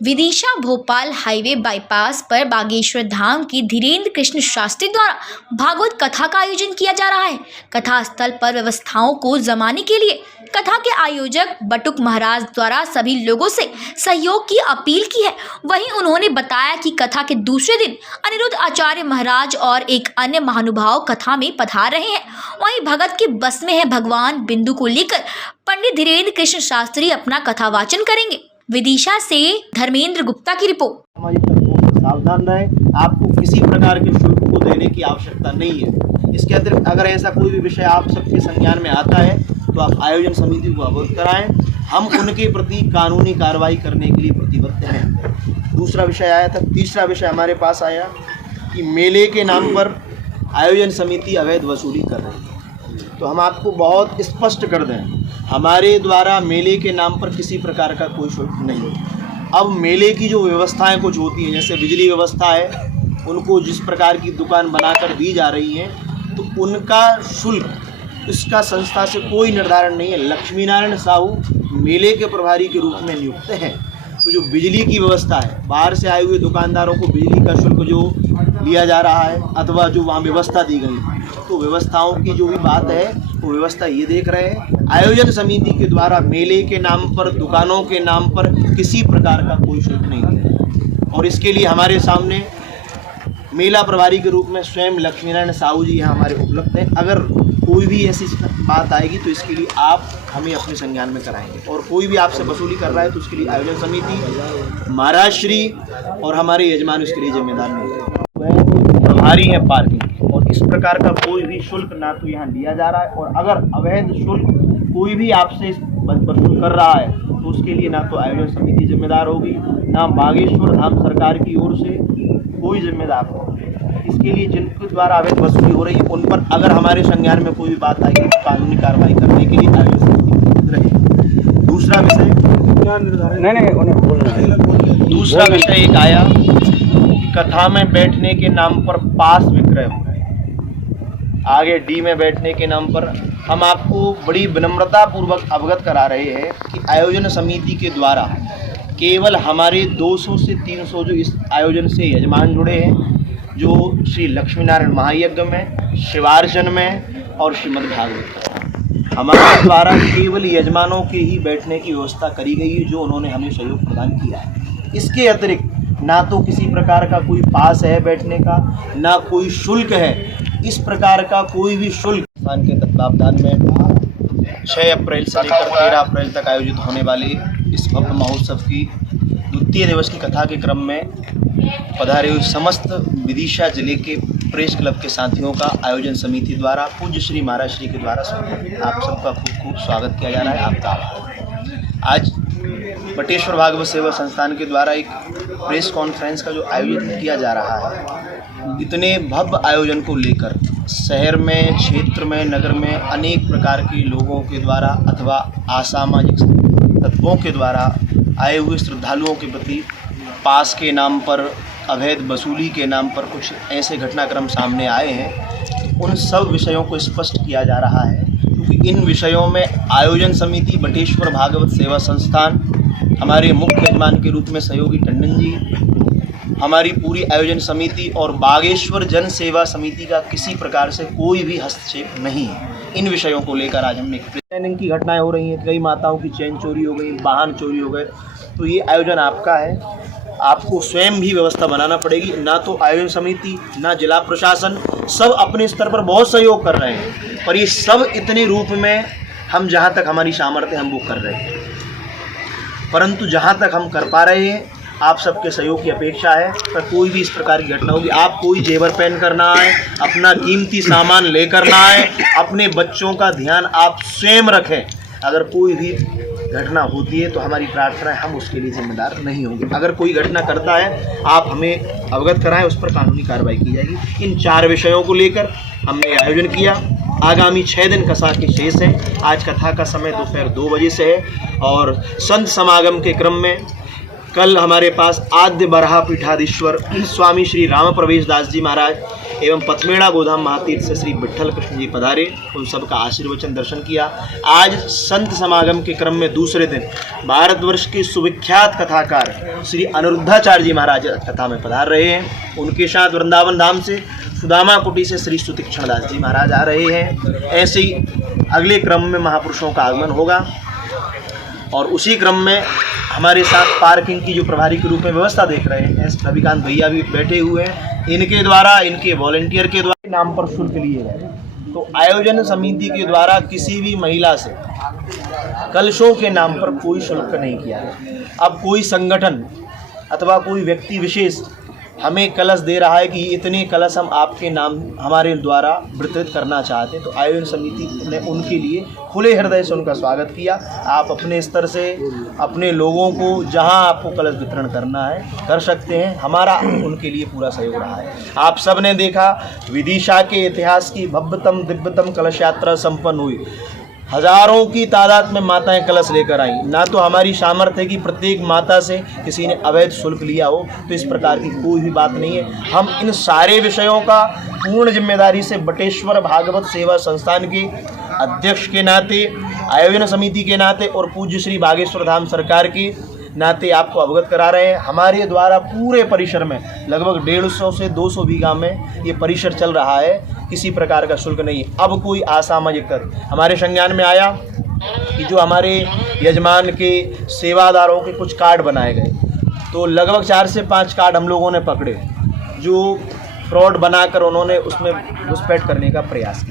Vidisha Bhopal highway bypass पर बागेश्वर धाम की धीरेन्द्र कृष्ण शास्त्री द्वारा भागवत कथा का आयोजन किया जा रहा है। कथा स्थल पर व्यवस्थाओं को जमाने के लिए कथा के आयोजक बटुक महाराज द्वारा सभी लोगों से सहयोग की अपील की है। वहीं उन्होंने बताया कि कथा के दूसरे दिन अनिरुद्ध आचार्य महाराज और एक अन्य महानुभाव कथा में पधार रहे हैं। वहीं भगत के बस में है भगवान बिंदु को लेकर पंडित धीरेन्द्र कृष्ण शास्त्री अपना कथा वाचन करेंगे। विदिशा से धर्मेंद्र गुप्ता की रिपोर्ट। हमारी तरफ सावधान रहें, आपको किसी प्रकार के शुल्क को देने की आवश्यकता नहीं है। इसके अतिरिक्त अगर ऐसा कोई भी विषय आप सबके संज्ञान में आता है तो आप आयोजन समिति को अवगत कराएं। हम उनके प्रति कानूनी कार्रवाई करने के लिए प्रतिबद्ध हैं। दूसरा विषय आया था, तीसरा विषय हमारे पास आया कि मेले के नाम पर आयोजन समिति अवैध वसूली कर रही है। तो हम आपको बहुत स्पष्ट कर दें, हमारे द्वारा मेले के नाम पर किसी प्रकार का कोई शुल्क नहीं है। अब मेले की जो व्यवस्थाएं कुछ होती हैं, जैसे बिजली व्यवस्था है, उनको जिस प्रकार की दुकान बनाकर दी जा रही है तो उनका शुल्क इसका संस्था से कोई निर्धारण नहीं है। लक्ष्मी नारायण साहू मेले के प्रभारी के रूप में नियुक्त हैं। तो जो बिजली की व्यवस्था है, बाहर से आए हुए दुकानदारों को बिजली का शुल्क जो लिया जा रहा है अथवा जो वहाँ व्यवस्था दी गई, तो व्यवस्थाओं की जो भी बात है वो व्यवस्था ये देख रहे हैं, आयोजन समिति के द्वारा मेले के नाम पर, दुकानों के नाम पर किसी प्रकार का कोई शुल्क नहीं है। और इसके लिए हमारे सामने मेला प्रभारी के रूप में स्वयं लक्ष्मी नारायण साहू जी यहाँ हमारे उपलब्ध हैं। अगर कोई भी ऐसी बात आएगी तो इसके लिए आप हमें अपने संज्ञान में कराएंगे। और कोई भी आपसे वसूली कर रहा है तो उसके लिए आयोजन समिति, महाराज श्री और हमारे यजमान उसके लिए जिम्मेदार नहीं है। वह प्रभारी हैं पार्किंग, और इस प्रकार का कोई भी शुल्क ना तो यहाँ लिया जा रहा है। और अगर अवैध शुल्क कोई भी आपसे वसूल कर रहा है तो उसके लिए ना तो आयोजन समिति जिम्मेदार होगी, ना बागेश्वर धाम सरकार की ओर से कोई जिम्मेदार होगा। इसके लिए जिनके द्वारा अवैध वसूली हो रही है उन पर अगर हमारे संज्ञान में कोई भी बात आएगी तो कानूनी कार्रवाई करने के लिए आयोजन समिति रहेगी। दूसरा विषय दूसरा विषय एक आया, कथा में बैठने के नाम पर पास विक्रय हो रहे हैं। आगे डी में बैठने के नाम पर हम आपको बड़ी विनम्रता पूर्वक अवगत करा रहे हैं कि आयोजन समिति के द्वारा केवल हमारे 200 से 300 जो इस आयोजन से यजमान जुड़े हैं, जो श्री लक्ष्मी नारायण महायज्ञ में, शिवार्चन में और श्रीमद् भागवत, हमारे द्वारा केवल यजमानों के ही बैठने की व्यवस्था करी गई है, जो उन्होंने हमें सहयोग प्रदान किया है। इसके अतिरिक्त ना तो किसी प्रकार का कोई पास है बैठने का, ना कोई शुल्क है। इस प्रकार का कोई भी शुल्क संस्थान के तत्वावधान में 6 अप्रैल से लेकर 13 अप्रैल तक आयोजित होने वाले इस भव्य महोत्सव की द्वितीय दिवस की कथा के क्रम में पधारे हुए समस्त विदिशा जिले के प्रेस क्लब के साथियों का आयोजन समिति द्वारा पूज्य श्री महाराज श्री के द्वारा आप सबका खूब खूब स्वागत किया जा रहा है। आपका आभार। आज बटेश्वर भागवत सेवा संस्थान के द्वारा एक प्रेस कॉन्फ्रेंस का जो आयोजन किया जा रहा है, इतने भव्य आयोजन को लेकर शहर में, क्षेत्र में, नगर में अनेक प्रकार के लोगों के द्वारा अथवा असामाजिक तत्वों के द्वारा आए हुए श्रद्धालुओं के प्रति पास के नाम पर, अवैध वसूली के नाम पर कुछ ऐसे घटनाक्रम सामने आए हैं। उन सब विषयों को स्पष्ट किया जा रहा है, क्योंकि इन विषयों में आयोजन समिति, बटेश्वर भागवत सेवा संस्थान, हमारे मुख्य यजमान के रूप में सहयोगी टंडन जी, हमारी पूरी आयोजन समिति और बागेश्वर जन सेवा समिति का किसी प्रकार से कोई भी हस्तक्षेप नहीं है। इन विषयों को लेकर आज हमने चैनिंग की घटनाएं हो रही हैं, कई माताओं की चैन चोरी हो गई, वाहन चोरी हो गए। तो ये आयोजन आपका है, आपको स्वयं भी व्यवस्था बनाना पड़ेगी। ना तो आयोजन समिति, ना जिला प्रशासन, सब अपने स्तर पर बहुत सहयोग कर रहे हैं, पर ये सब इतने रूप में हम जहाँ तक हमारी सामर्थ्य हम वो कर रहे हैं। परंतु जहाँ तक हम कर पा रहे हैं, आप सबके सहयोग की अपेक्षा है। पर कोई भी इस प्रकार की घटना होगी, आप कोई जेवर पहन कर ना आए, अपना कीमती सामान लेकर ना आए, अपने बच्चों का ध्यान आप स्वयं रखें। अगर कोई भी घटना होती है तो हमारी प्रार्थना है, हम उसके लिए जिम्मेदार नहीं होंगे। अगर कोई घटना करता है आप हमें अवगत कराएं, उस पर कानूनी कार्रवाई की जाएगी। इन 4 विषयों को लेकर हमने आयोजन किया। आगामी 6 दिन कथा के शेष हैं। आज कथा का समय दोपहर 2 बजे से है और संत समागम के क्रम में कल हमारे पास आद्य बराह पीठाधीश्वर स्वामी श्री राम प्रवेश दास जी महाराज एवं पथमेड़ा गोधाम महातीर्थ से श्री विट्ठल कृष्ण जी पधारे, उन सबका आशीर्वचन दर्शन किया। आज संत समागम के क्रम में दूसरे दिन भारतवर्ष के सुविख्यात कथाकार श्री अनिरुद्धाचार्य जी महाराज कथा में पधार रहे हैं। उनके साथ वृंदावन धाम से सुदामा कुटी से श्री सुतीक्षण दास जी महाराज आ रहे हैं। ऐसे ही अगले क्रम में महापुरुषों का आगमन होगा और उसी क्रम में हमारे साथ पार्किंग की जो प्रभारी के रूप में व्यवस्था देख रहे हैं एस रविकांत भैया भी बैठे हुए हैं। इनके द्वारा, इनके वॉलंटियर के द्वारा नाम पर शुल्क लिए गए। तो आयोजन समिति के द्वारा किसी भी महिला से कलशों के नाम पर कोई शुल्क नहीं किया गया। अब कोई संगठन अथवा कोई व्यक्ति विशेष हमें कलश दे रहा है कि इतने कलश हम आपके नाम हमारे द्वारा वितरित करना चाहते हैं, तो आयोजन समिति ने उनके लिए खुले हृदय से उनका स्वागत किया। आप अपने स्तर से अपने लोगों को जहां आपको कलश वितरण करना है कर सकते हैं, हमारा उनके लिए पूरा सहयोग रहा है। आप सब ने देखा विदिशा के इतिहास की भव्यतम दिव्यतम कलश यात्रा संपन्न हुई। हजारों की तादाद में माताएं कलश लेकर आई। ना तो हमारी सामर्थ्य है कि प्रत्येक माता से किसी ने अवैध शुल्क लिया हो, तो इस प्रकार की कोई भी बात नहीं है। हम इन सारे विषयों का पूर्ण जिम्मेदारी से बटेश्वर भागवत सेवा संस्थान के अध्यक्ष के नाते, आयोजन समिति के नाते और पूज्य श्री बागेश्वर धाम सरकार के नाते आपको अवगत करा रहे हैं। हमारे द्वारा पूरे परिसर में लगभग 150 से 200 बीघा में ये परिसर चल रहा है, किसी प्रकार का शुल्क नहीं। अब कोई असामाजिक तत्व हमारे संज्ञान में आया कि जो हमारे यजमान के सेवादारों के कुछ कार्ड बनाए गए, तो लगभग 4 से 5 कार्ड हम लोगों ने पकड़े जो फ्रॉड बनाकर उन्होंने उसमें घुसपैठ करने का प्रयास किया।